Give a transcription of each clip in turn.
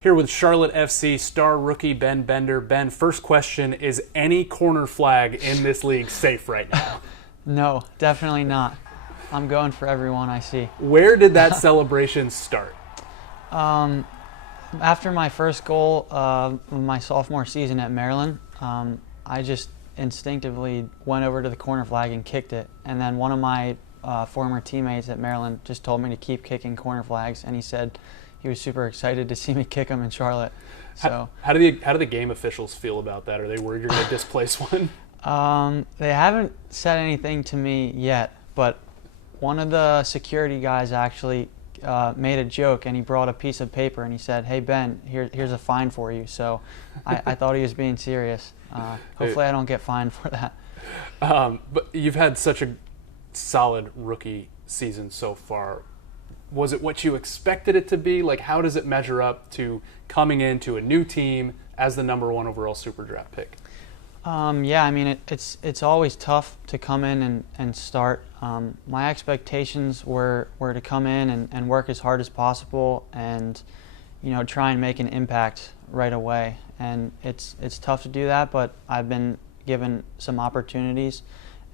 Here with Charlotte FC star rookie Ben Bender. Ben, first question, is any corner flag in this league safe right now? No, definitely not. I'm going for everyone I see. Where did that celebration start? After my first goal my sophomore season at Maryland, I just instinctively went over to the corner flag and kicked it. And then one of my former teammates at Maryland just told me to keep kicking corner flags, and he said he was super excited to see me kick them in Charlotte. So how do the game officials feel about that? Are they worried you're going to displace one? they haven't said anything to me yet, but one of the security guys actually made a joke, and he brought a piece of paper and he said, "Hey Ben, here's a fine for you." So I thought he was being serious. Hopefully I don't get fined for that. But you've had such a solid rookie season so far. Was it what you expected it to be? Like, how does it measure up to coming into a new team as the number one overall SuperDraft pick? Yeah, I mean, it's always tough to come in and start. My expectations were to come in and work as hard as possible and, try and make an impact right away. And it's tough to do that, but I've been given some opportunities,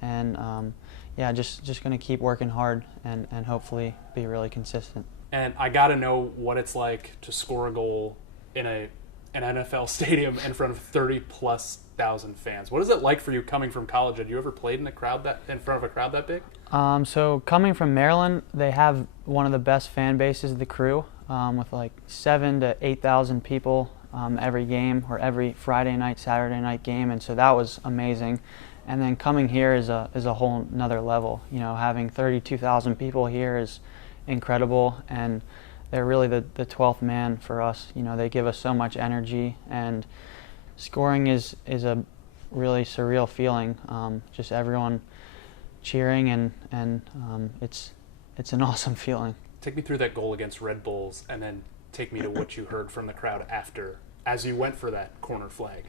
and yeah, just going to keep working hard and hopefully be really consistent. And I got to know what it's like to score a goal in an NFL stadium in front of 30+ thousand fans. What is it like for you coming from college? Had you ever played in in front of a crowd that big? So coming from Maryland, they have one of the best fan bases of the crew, with like 7,000 to 8,000 people every game, or every Friday night, Saturday night game, and so that was amazing. And then coming here is a whole nother level. Having 32,000 people here is incredible, and they're really the 12th man for us. They give us so much energy, and scoring is a really surreal feeling. Just everyone cheering, and it's an awesome feeling. Take me through that goal against Red Bulls, and then take me to what you heard from the crowd after, as you went for that corner flag.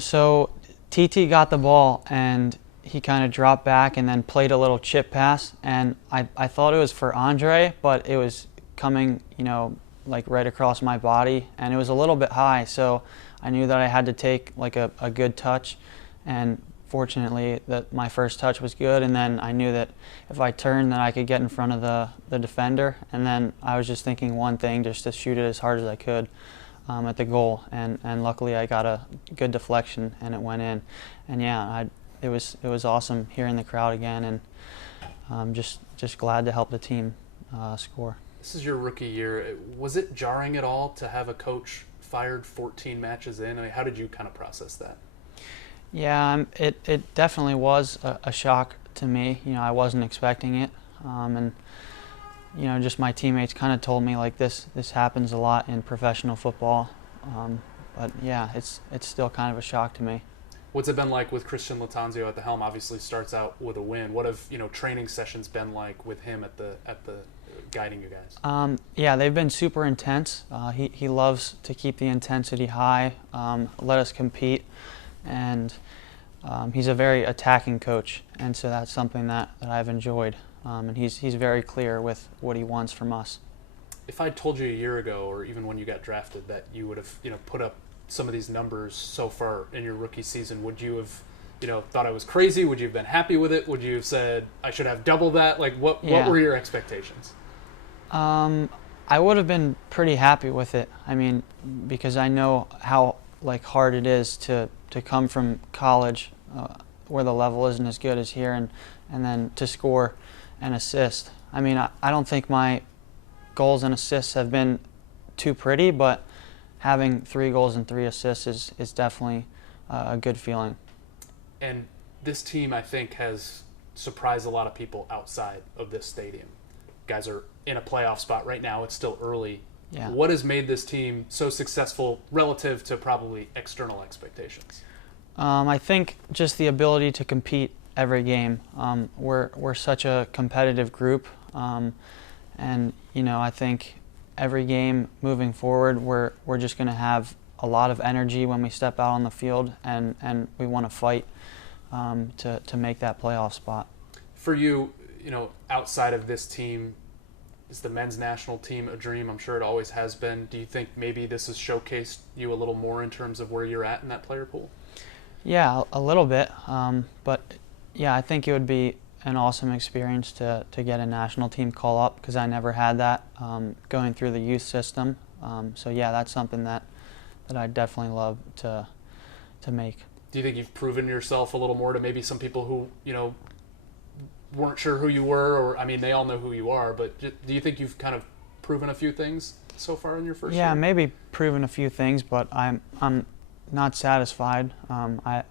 So TT got the ball, and he kind of dropped back and then played a little chip pass, and I thought it was for Andre, but it was coming, like right across my body, and it was a little bit high, so I knew that I had to take like a good touch, and fortunately that my first touch was good, and then I knew that if I turned, then I could get in front of the defender, and then I was just thinking one thing, just to shoot it as hard as I could at the goal, and luckily I got a good deflection and it went in. And yeah, it was awesome hearing the crowd again, and just glad to help the team score. This is your rookie year. Was it jarring at all to have a coach fired 14 matches in? I mean, how did you kind of process that? Yeah, it definitely was a shock to me. I wasn't expecting it, and just my teammates kind of told me like this happens a lot in professional football, but yeah, it's still kind of a shock to me. What's it been like with Christian Lattanzio at the helm? Obviously starts out with a win. What have training sessions been like with him at the guiding you guys? Yeah, they've been super intense. He loves to keep the intensity high, let us compete, and he's a very attacking coach, and so that's something that I've enjoyed. And he's very clear with what he wants from us. If I told you a year ago, or even when you got drafted, that you would have put up some of these numbers so far in your rookie season, would you have thought I was crazy? Would you have been happy with it? Would you have said I should have double that? Like what were your expectations? I would have been pretty happy with it. I mean, because I know how hard it is to come from college, where the level isn't as good as here, and then to score and assist. I mean, I don't think my goals and assists have been too pretty, but having 3 goals and 3 assists is definitely a good feeling. And this team, I think, has surprised a lot of people outside of this stadium. Guys are in a playoff spot right now. It's still early. Yeah. What has made this team so successful relative to probably external expectations? I think just the ability to compete every game. We're such a competitive group, and I think every game moving forward, we're just going to have a lot of energy when we step out on the field, and we want to fight to make that playoff spot. For you, outside of this team, is the men's national team a dream? I'm sure it always has been. Do you think maybe this has showcased you a little more in terms of where you're at in that player pool? Yeah, a little bit. But yeah, I think it would be an awesome experience to get a national team call up, because I never had that going through the youth system. So yeah, that's something that I'd definitely love to make. Do you think you've proven yourself a little more to maybe some people who, weren't sure who you were, or, I mean, they all know who you are, but do you think you've kind of proven a few things so far in your first year? Yeah, maybe proven a few things, but I'm not satisfied. I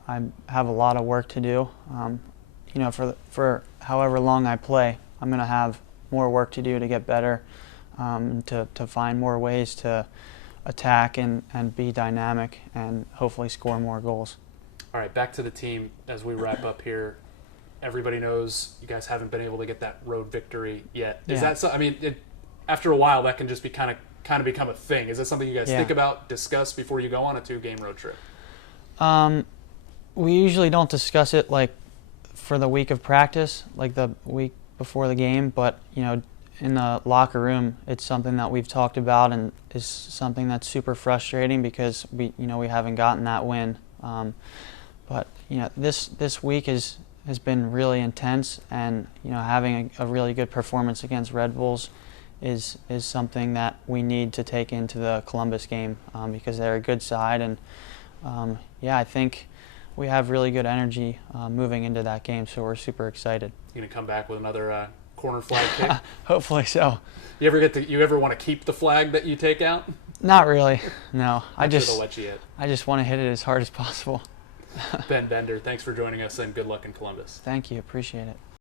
have a lot of work to do. For however long I play, I'm going to have more work to do to get better, to find more ways to attack and be dynamic and hopefully score more goals. All right, back to the team as we wrap up here. Everybody knows you guys haven't been able to get that road victory yet. Is that so? I mean, after a while, that can just be kind of become a thing. Is that something you guys think about, discuss before you go on a 2-game road trip? We usually don't discuss it like for the week of practice, like the week before the game, but in the locker room, it's something that we've talked about and is something that's super frustrating because we haven't gotten that win. But this week has been really intense, and having a really good performance against Red Bulls is something that we need to take into the Columbus game, because they're a good side, and I think we have really good energy moving into that game, so we're super excited. You gonna come back with another corner flag kick? Hopefully so. You ever want to keep the flag that you take out? Not really, no. I just want to hit it as hard as possible. Ben Bender, thanks for joining us, and good luck in Columbus. Thank you, appreciate it.